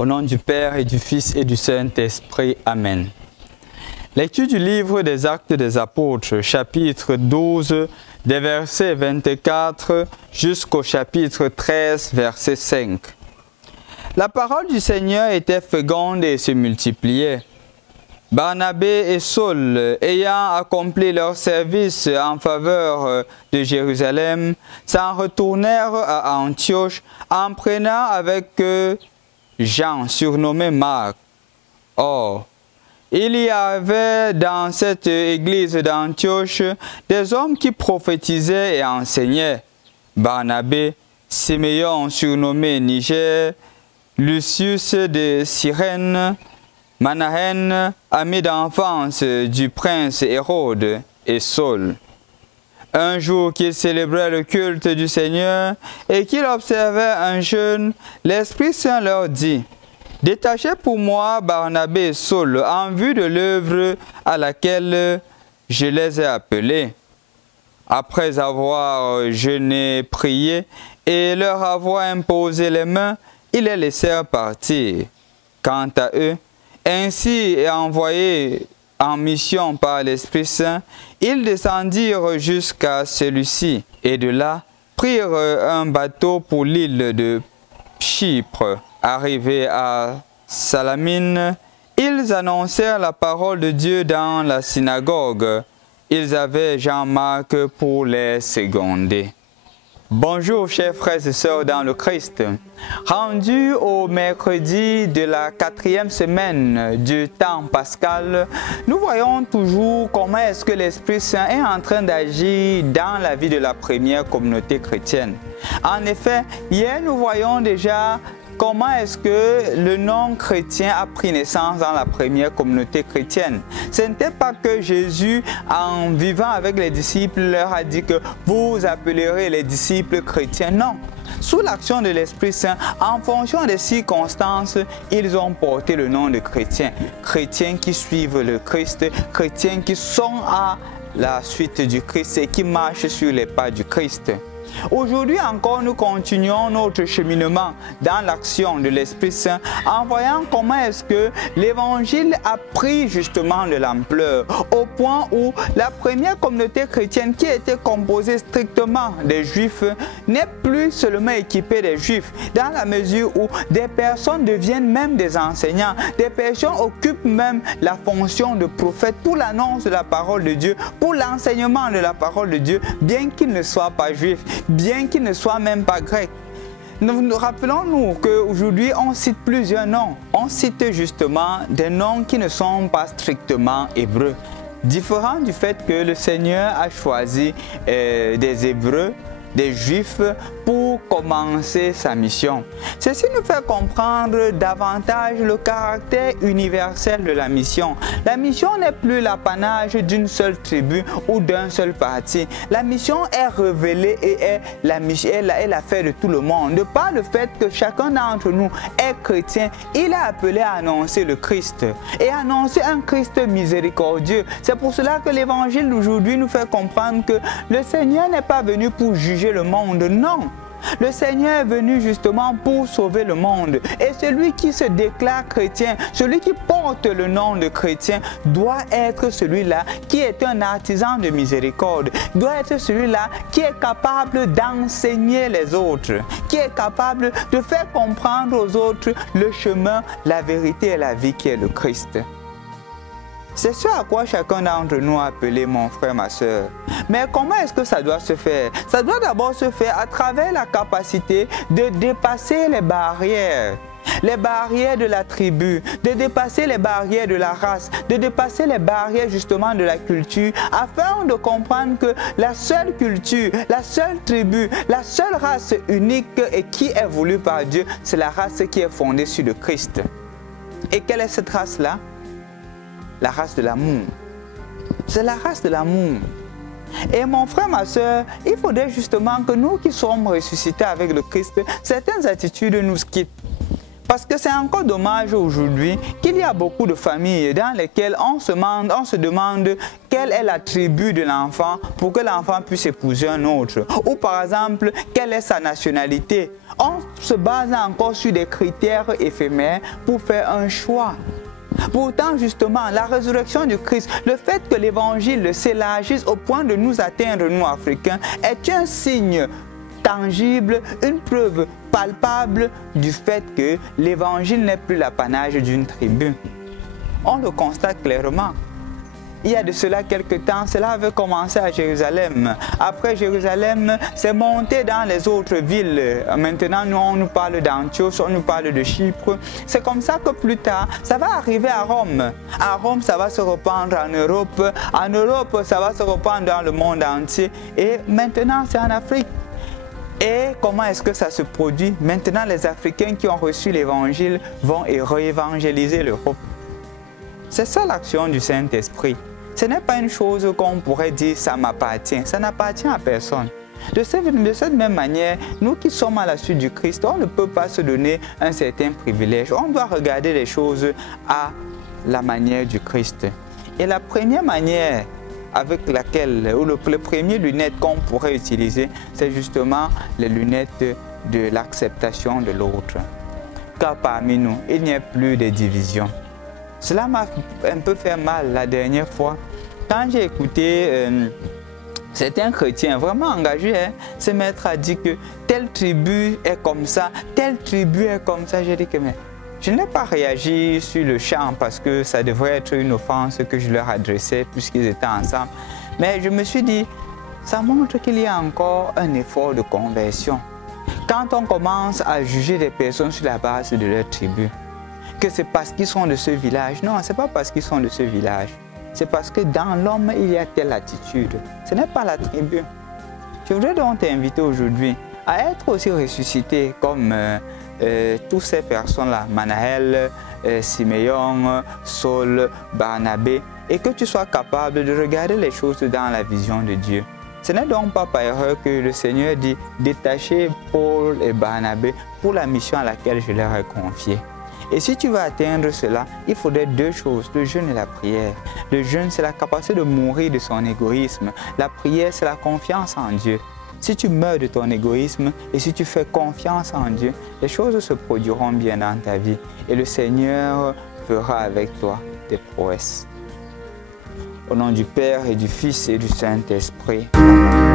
Au nom du Père et du Fils et du Saint-Esprit. Amen. Lecture du livre des Actes des Apôtres, chapitre 12, des versets 24 jusqu'au chapitre 13, verset 5. La parole du Seigneur était féconde et se multipliait. Barnabé et Saul, ayant accompli leur service en faveur de Jérusalem, s'en retournèrent à Antioche en prenant avec eux Jean, surnommé Marc. Or, il y avait dans cette église d'Antioche des hommes qui prophétisaient et enseignaient. Barnabé, Siméon, surnommé Niger, Lucius de Cyrène, Manahen, ami d'enfance du prince Hérode, et Saul. Un jour qu'ils célébraient le culte du Seigneur et qu'ils observaient un jeûne, l'Esprit Saint leur dit: « Détachez pour moi Barnabé et Saul en vue de l'œuvre à laquelle je les ai appelés. » Après avoir jeûné, prié et leur avoir imposé les mains, ils les laissèrent partir. Quant à eux, ainsi envoyés en mission par l'Esprit Saint, ils descendirent jusqu'à celui-ci et de là prirent un bateau pour l'île de Chypre. Arrivés à Salamine, ils annoncèrent la parole de Dieu dans la synagogue. Ils avaient Jean-Marc pour les seconder. Bonjour chers frères et sœurs dans le Christ. Rendu au mercredi de la 4e semaine du temps pascal, nous voyons toujours comment est-ce que l'Esprit Saint est en train d'agir dans la vie de la première communauté chrétienne. En effet, hier nous voyons déjà comment est-ce que le nom chrétien a pris naissance dans la première communauté chrétienne. Ce n'était pas que Jésus, en vivant avec les disciples, leur a dit que vous appellerez les disciples chrétiens. Non. Sous l'action de l'Esprit Saint, en fonction des circonstances, ils ont porté le nom de chrétiens. Chrétiens qui suivent le Christ, chrétiens qui sont à la suite du Christ et qui marchent sur les pas du Christ. Aujourd'hui encore, nous continuons notre cheminement dans l'action de l'Esprit Saint en voyant comment est-ce que l'Évangile a pris justement de l'ampleur au point où la première communauté chrétienne qui était composée strictement des Juifs n'est plus seulement équipée des Juifs dans la mesure où des personnes deviennent même des enseignants, des personnes occupent même la fonction de prophète pour l'annonce de la parole de Dieu, pour l'enseignement de la parole de Dieu, bien qu'ils ne soient pas juifs, bien qu'il ne soit même pas grec. Nous rappelons-nous qu'aujourd'hui, on cite plusieurs noms. On cite justement des noms qui ne sont pas strictement hébreux. Différent du fait que le Seigneur a choisi des Hébreux, des Juifs, pour commencer sa mission. Ceci nous fait comprendre davantage le caractère universel de la mission. La mission n'est plus l'apanage d'une seule tribu ou d'un seul parti. La mission est révélée et est l'affaire de tout le monde. De par le fait que chacun d'entre nous est chrétien, il est appelé à annoncer le Christ et annoncer un Christ miséricordieux. C'est pour cela que l'évangile d'aujourd'hui nous fait comprendre que le Seigneur n'est pas venu pour juger le monde, non. Le Seigneur est venu justement pour sauver le monde. Et celui qui se déclare chrétien, celui qui porte le nom de chrétien, doit être celui-là qui est un artisan de miséricorde, doit être celui-là qui est capable d'enseigner les autres, qui est capable de faire comprendre aux autres le chemin, la vérité et la vie qui est le Christ. C'est ce à quoi chacun d'entre nous a appelé mon frère, ma soeur. Mais comment est-ce que ça doit se faire? Ça doit d'abord se faire à travers la capacité de dépasser les barrières de la tribu, de dépasser les barrières de la race, de dépasser les barrières justement de la culture, afin de comprendre que la seule culture, la seule tribu, la seule race unique et qui est voulue par Dieu, c'est la race qui est fondée sur le Christ. Et quelle est cette race-là? La race de l'amour. C'est la race de l'amour. Et mon frère, ma soeur, il faudrait justement que nous qui sommes ressuscités avec le Christ, certaines attitudes nous quittent. Parce que c'est encore dommage aujourd'hui qu'il y a beaucoup de familles dans lesquelles on se demande quelle est la tribu de l'enfant pour que l'enfant puisse épouser un autre. Ou par exemple, quelle est sa nationalité. On se base encore sur des critères éphémères pour faire un choix. Pourtant, justement, la résurrection du Christ, le fait que l'évangile s'élargisse au point de nous atteindre, nous Africains, est un signe tangible, une preuve palpable du fait que l'évangile n'est plus l'apanage d'une tribu. On le constate clairement. Il y a de cela quelques temps, cela avait commencé à Jérusalem. Après Jérusalem, c'est monté dans les autres villes. Maintenant, on nous parle d'Antioche, on nous parle de Chypre. C'est comme ça que plus tard, ça va arriver à Rome. À Rome, ça va se répandre en Europe. En Europe, ça va se répandre dans le monde entier. Et maintenant, c'est en Afrique. Et comment est-ce que ça se produit? Maintenant, les Africains qui ont reçu l'évangile vont réévangéliser l'Europe. C'est ça l'action du Saint-Esprit. Ce n'est pas une chose qu'on pourrait dire « ça m'appartient ». Ça n'appartient à personne. De cette même manière, nous qui sommes à la suite du Christ, on ne peut pas se donner un certain privilège. On doit regarder les choses à la manière du Christ. Et la première manière avec laquelle, ou le premier lunette qu'on pourrait utiliser, c'est justement les lunettes de l'acceptation de l'autre. Car parmi nous, il n'y a plus de division. Cela m'a un peu fait mal la dernière fois. Quand j'ai écouté certains chrétiens vraiment engagés, ce maître a dit que telle tribu est comme ça, telle tribu est comme ça. J'ai dit que mais je n'ai pas réagi sur le champ parce que ça devrait être une offense que je leur adressais puisqu'ils étaient ensemble. Mais je me suis dit, ça montre qu'il y a encore un effort de conversion. Quand on commence à juger des personnes sur la base de leur tribu, que c'est parce qu'ils sont de ce village. Non, ce n'est pas parce qu'ils sont de ce village. C'est parce que dans l'homme, il y a telle attitude. Ce n'est pas la tribu. Je voudrais donc t'inviter aujourd'hui à être aussi ressuscité comme toutes ces personnes-là, Manaël, Siméon, Saul, Barnabé, et que tu sois capable de regarder les choses dans la vision de Dieu. Ce n'est donc pas par erreur que le Seigneur dit détacher Paul et Barnabé pour la mission à laquelle je leur ai confié. Et si tu veux atteindre cela, il faudrait deux choses, le jeûne et la prière. Le jeûne, c'est la capacité de mourir de son égoïsme. La prière, c'est la confiance en Dieu. Si tu meurs de ton égoïsme et si tu fais confiance en Dieu, les choses se produiront bien dans ta vie. Et le Seigneur fera avec toi des prouesses. Au nom du Père et du Fils et du Saint-Esprit. Amen.